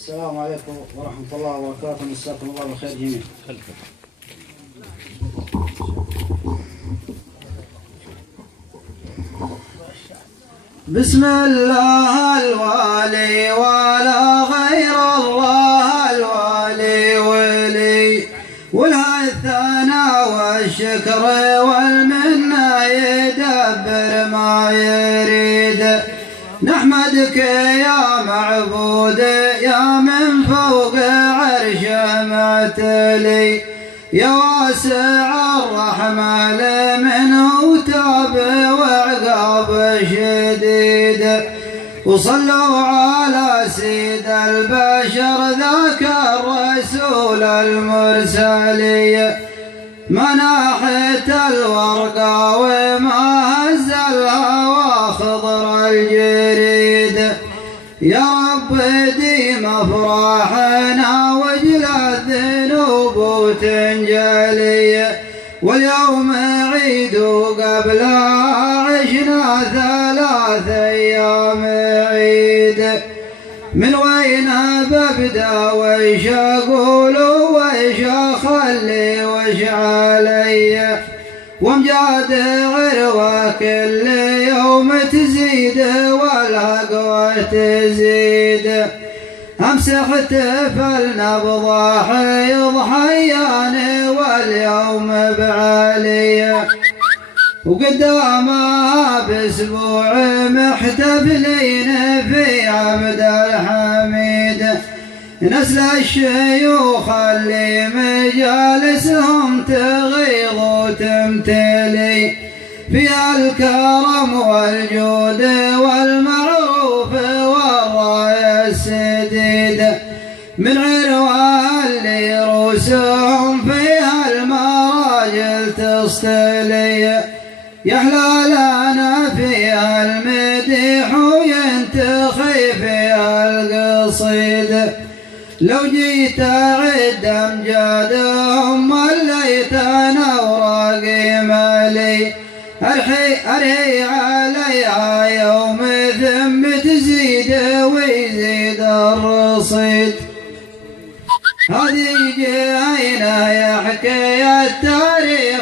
السلام عليكم ورحمة الله وبركاته، مساكم الله بالخير جميعا. بسم الله الوالي ولا غير الله الوالي ولي، وله الثناء والشكر والمنة يدبر ما يريد. نحمدك يا معبود يا من فوق عرش معتلي، يا واسع الرحمة لمنه تاب وعقاب شديد. وصلوا على سيد البشر ذاك الرسول المرسلي، مناحة الورقة وما هز الهوى خضر الجريد. يا رب ديم افراحنا واجل الذنوب تنجلي، واليوم عيد قبل عشنا 3 أيام عيد. من وين ببدا ويش اقول ويش اخلي ويش علي، وامجاد عروة كل يوم تزيد والهقوة تزيد. امسح تفلنا بضاحي ضحياني واليوم بعلي، وقدامها باسبوع محتفلين في عبد الحميد. نسل الشيوخ اللي مجالسهم تغيظ وتمتلي، فيها الكرم والجود والمعروف والراية السديد. من عروة اللي رؤوسهم فيها المراجل تصطلي، يحلى لنا فيها المديح وينتخي فيها القصيد. لو جيت أعد أمجادهم وليتنا وراقي مالي، أرحي عليها يوم ثم تزيد ويزيد الرصيد. هذه جهينة يحكي التاريخ